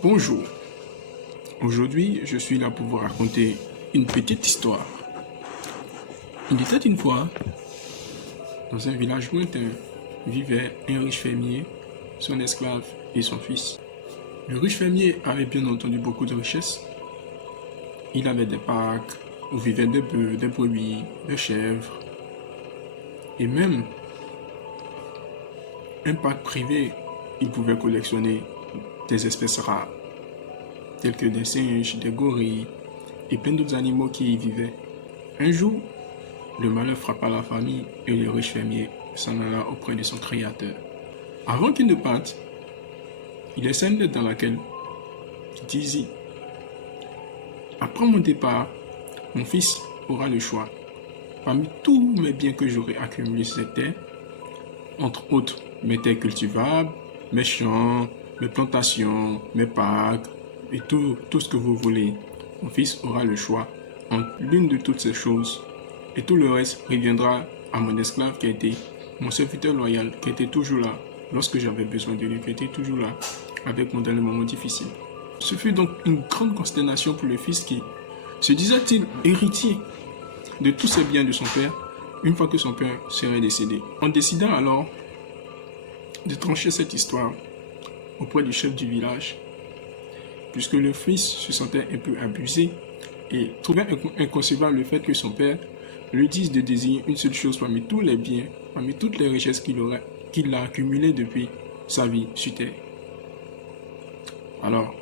Bonjour, aujourd'hui je suis là pour vous raconter une petite histoire. Il était une fois, dans un village lointain, vivait un riche fermier, son esclave et son fils. Le riche fermier avait bien entendu beaucoup de richesses. Il avait des parcs où vivaient des bœufs, des brebis, des chèvres et même un parc privé. Il pouvait collectionner des espèces rares, tels que des singes, des gorilles et plein d'autres animaux qui y vivaient. Un jour, le malheur frappa la famille et le riche fermier s'en alla auprès de son créateur. Avant qu'il ne parte, il laissa une lettre dans laquelle il disait: après mon départ, mon fils aura le choix. Parmi tous mes biens que j'aurai accumulés sur cette terre, entre autres mes terres cultivables, mes champs, mes plantations, mes parcs et tout ce que vous voulez, mon fils aura le choix entre l'une de toutes ces choses et tout le reste reviendra à mon esclave qui a été mon serviteur loyal, qui était toujours là lorsque j'avais besoin de lui, qui était toujours là avec moi dans les moments difficiles. Ce fut donc une grande consternation pour le fils qui se disait-il héritier de tous ses biens de son père une fois que son père serait décédé. On décida alors de trancher cette histoire auprès du chef du village, puisque le fils se sentait un peu abusé et trouvait inconcevable le fait que son père lui dise de désigner une seule chose parmi tous les biens, parmi toutes les richesses qu'il a accumulées depuis sa vie sur terre. Alors,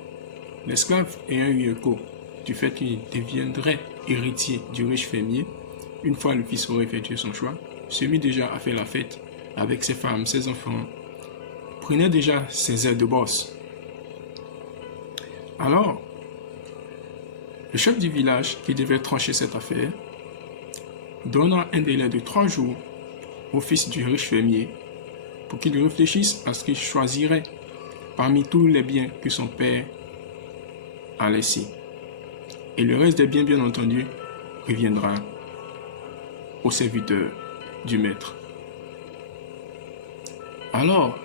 l'esclave ayant eu écho du fait qu'il deviendrait héritier du riche fermier, une fois le fils aurait effectué son choix, se mit déjà à faire la fête avec ses femmes, ses enfants, prenait déjà ses airs de boss. Alors, le chef du village qui devait trancher cette affaire donna un délai de 3 jours au fils du riche fermier pour qu'il réfléchisse à ce qu'il choisirait parmi tous les biens que son père a laissés. Et le reste des biens, bien entendu, reviendra au serviteur du maître. Alors,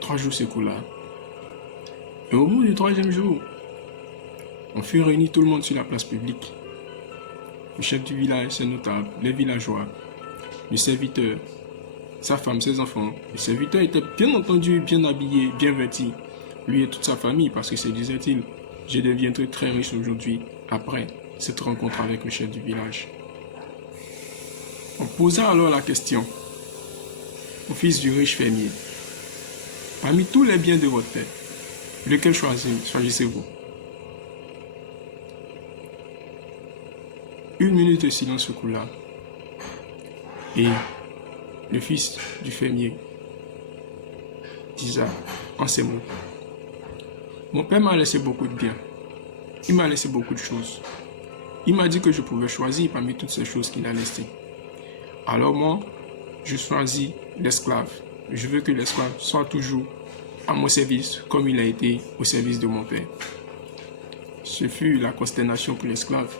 3 jours s'écoula. Et au bout du 3e jour, on fut réunis tout le monde sur la place publique. Le chef du village, ses notables, les villageois, le serviteur, sa femme, ses enfants. Le serviteur était bien entendu bien habillé, bien vêtu, lui et toute sa famille, parce que se disait-il, je deviendrai très riche aujourd'hui après cette rencontre avec le chef du village. On posa alors la question au fils du riche fermier: parmi tous les biens de votre père, lequel choisissez-vous? Une minute de silence se coula et le fils du fermier disait en ces mots: mon père m'a laissé beaucoup de biens, il m'a laissé beaucoup de choses. Il m'a dit que je pouvais choisir parmi toutes ces choses qu'il a laissées. Alors moi, je choisis l'esclave. Je veux que l'esclave soit toujours à mon service comme il a été au service de mon père. Ce fut la consternation pour l'esclave.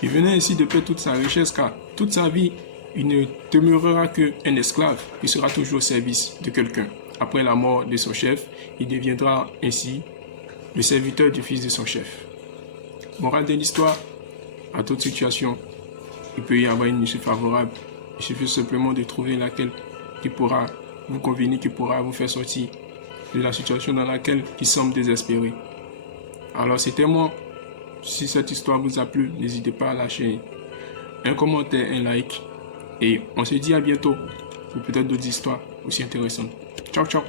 Il venait ainsi de perdre toute sa richesse car toute sa vie, il ne demeurera qu'un esclave. Il sera toujours au service de quelqu'un. Après la mort de son chef, il deviendra ainsi le serviteur du fils de son chef. Morale de l'histoire: à toute situation, il peut y avoir une issue favorable. Il suffit simplement de trouver laquelle qui pourra vous convenir, qui pourra vous faire sortir de la situation dans laquelle il semble désespéré. Alors c'était moi. Si cette histoire vous a plu, n'hésitez pas à lâcher un commentaire, un like. Et on se dit à bientôt pour peut-être d'autres histoires aussi intéressantes. Ciao, ciao.